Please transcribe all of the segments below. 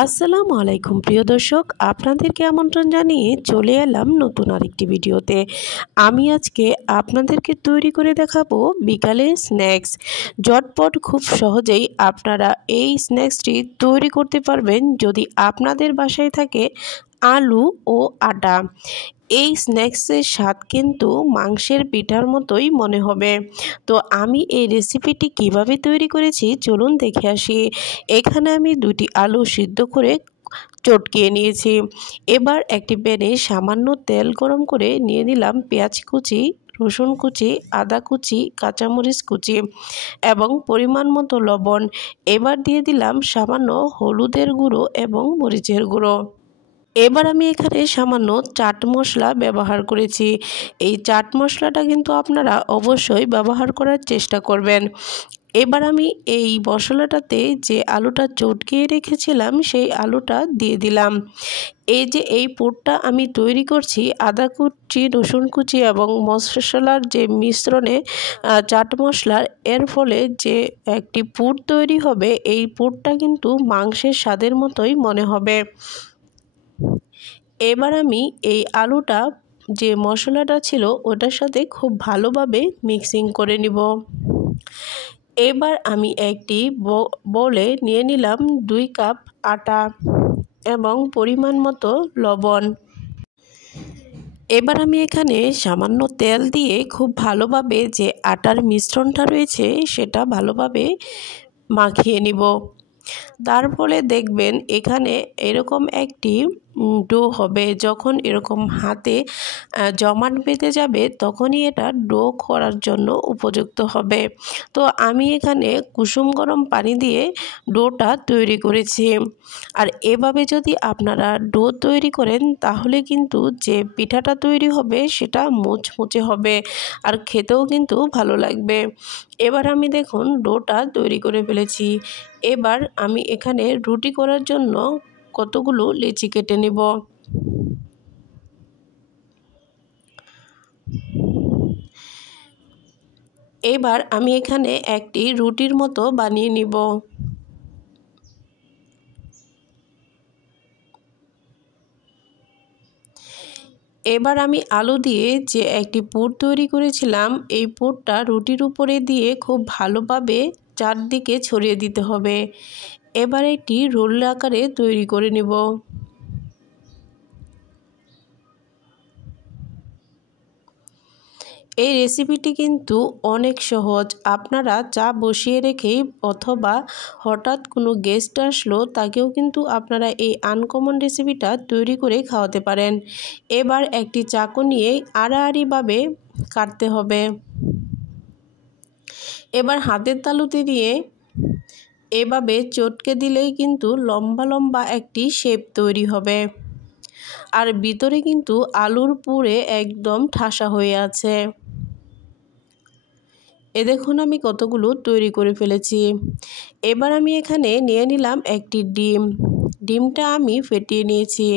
আসসালামু আলাইকুম প্রিয় দর্শক, আপনাদেরকে আমন্ত্রণ জানিয়ে চলে এলাম নতুন আরেকটি ভিডিওতে। আমি আজকে আপনাদেরকে তৈরি করে দেখাবো বিকালে স্ন্যাক্স। ঝটপট খুব সহজেই আপনারা এই স্ন্যাক্সটি তৈরি করতে পারবেন যদি আপনাদের বাসায় থাকে আলু ও আটা। এই স্ন্যাক্সের স্বাদ কিন্তু মাংসের পিঠার মতোই মনে হবে। তো আমি এই রেসিপিটি কিভাবে তৈরি করেছি চলুন দেখে আসি। এখানে আমি 2টি আলু সিদ্ধ করে চটকিয়ে নিয়েছি। এবার একটি প্যানে সামান্য তেল গরম করে নিয়ে নিলাম পেঁয়াজ কুচি, রসুন কুচি, আদা কুচি, কাঁচামরিচ কুচি এবং পরিমাণ মতো লবণ। এবার দিয়ে দিলাম সামান্য হলুদের গুঁড়ো এবং মরিচের গুঁড়ো। এবার আমি এখানে সামান্য চাট মশলা ব্যবহার করেছি। এই চাট মশলাটা কিন্তু আপনারা অবশ্যই ব্যবহার করার চেষ্টা করবেন। এবার আমি এই মশলাটাতে যে আলুটা চটকিয়ে রেখেছিলাম সেই আলুটা দিয়ে দিলাম। এই যে এই পুরটা আমি তৈরি করছি আদা কুচি, রসুন কুচি এবং মশলার যে মিশ্রণে চাট মশলার, এর ফলে যে একটি পুর তৈরি হবে, এই পুরটা কিন্তু মাংসের স্বাদের মতোই মনে হবে। এবার আমি এই আলুটা যে মশলাটা ছিল ওটার সাথে খুব ভালোভাবে মিক্সিং করে নিব। এবার আমি একটি বোলে নিয়ে নিলাম 2 কাপ আটা এবং পরিমাণ মতো লবণ। এবার আমি এখানে সামান্য তেল দিয়ে খুব ভালোভাবে যে আটার মিশ্রণটা রয়েছে সেটা ভালোভাবে মাখিয়ে নিব। তারপরে দেখবেন এখানে এরকম একটি ডো হবে। যখন এরকম হাতে জমাট বেঁধে যাবে তখনই এটা ডো করার জন্য উপযুক্ত হবে। তো আমি এখানে কুসুম গরম পানি দিয়ে ডোটা তৈরি করেছি। আর এভাবে যদি আপনারা ডো তৈরি করেন তাহলে কিন্তু যে পিঠাটা তৈরি হবে সেটা মুচমুচে হবে আর খেতেও কিন্তু ভালো লাগবে। এবার আমি দেখুন ডোটা তৈরি করে ফেলেছি। এবার আমি এখানে রুটি করার জন্য কতগুলো লেচি কেটে নেব। এবার আমি এখানে একটি রুটির মতো বানিয়ে নিব। এবার আমি আলু দিয়ে যে একটি পুর তৈরি করেছিলাম এই পুরটা রুটির উপরে দিয়ে খুব ভালোভাবে চারদিকে ছড়িয়ে দিতে হবে। এবার একটি রোল আকারে তৈরি করে নেব। এই রেসিপিটি কিন্তু অনেক সহজ। আপনারা চা বসিয়ে রেখেই অথবা হঠাৎ কোনো গেস্ট আসলো তাকেও কিন্তু আপনারা এই আনকমন রেসিপিটা তৈরি করে খাওয়াতে পারেন। এবার একটি চাকু নিয়ে আড়াআড়িভাবে কাটতে হবে। এবার হাতের তালুতে দিয়ে এভাবে চটকে দিলেই কিন্তু লম্বা লম্বা একটি শেপ তৈরি হবে। আর ভিতরে কিন্তু আলুর পুরে একদম ঠাসা হয়ে আছে। দেখুন আমি কতগুলো তৈরি করে ফেলেছি। এবার আমি এখানে নিয়ে নিলাম একটি ডিম। ডিমটা আমি ফেটিয়ে নিয়েছি।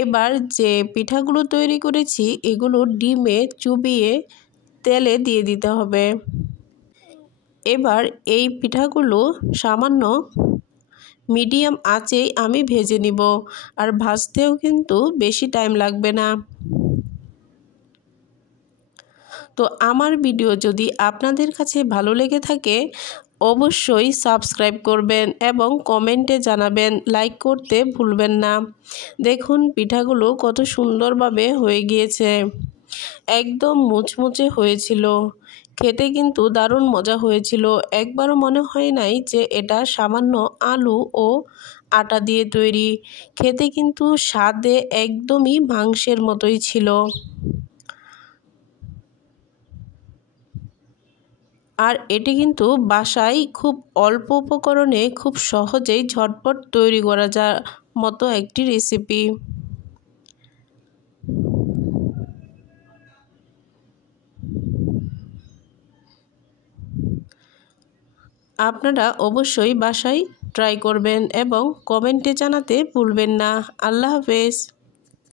এবার যে পিঠাগুলো তৈরি করেছি এগুলো ডিমে চুবিয়ে তেলে দিয়ে দিতে হবে। এবার এই পিঠাগুলো সামান্য মিডিয়াম আঁচেই আমি ভেজে নিব। আর ভাজতেও কিন্তু বেশি টাইম লাগবে না। তো আমার ভিডিও যদি আপনাদের কাছে ভালো লেগে থাকে অবশ্যই সাবস্ক্রাইব করবেন এবং কমেন্টে জানাবেন, লাইক করতে ভুলবেন না। দেখুন পিঠাগুলো কত সুন্দরভাবে হয়ে গিয়েছে, একদম মুচমুচে হয়েছিল। খেতে কিন্তু দারুণ মজা হয়েছিল। একবারও মনে হয় নাই যে এটা সামান্য আলু ও আটা দিয়ে তৈরি। খেতে কিন্তু স্বাদে একদমই মাংসের মতোই ছিল। আর এটি কিন্তু বাসায় খুব অল্প উপকরণে খুব সহজেই ঝটপট তৈরি করা যাওয়ার মতো একটি রেসিপি। আপনারা অবশ্যই বাসায় ট্রাই করবেন এবং কমেন্টে জানাতে ভুলবেন না। আল্লাহ হাফেজ।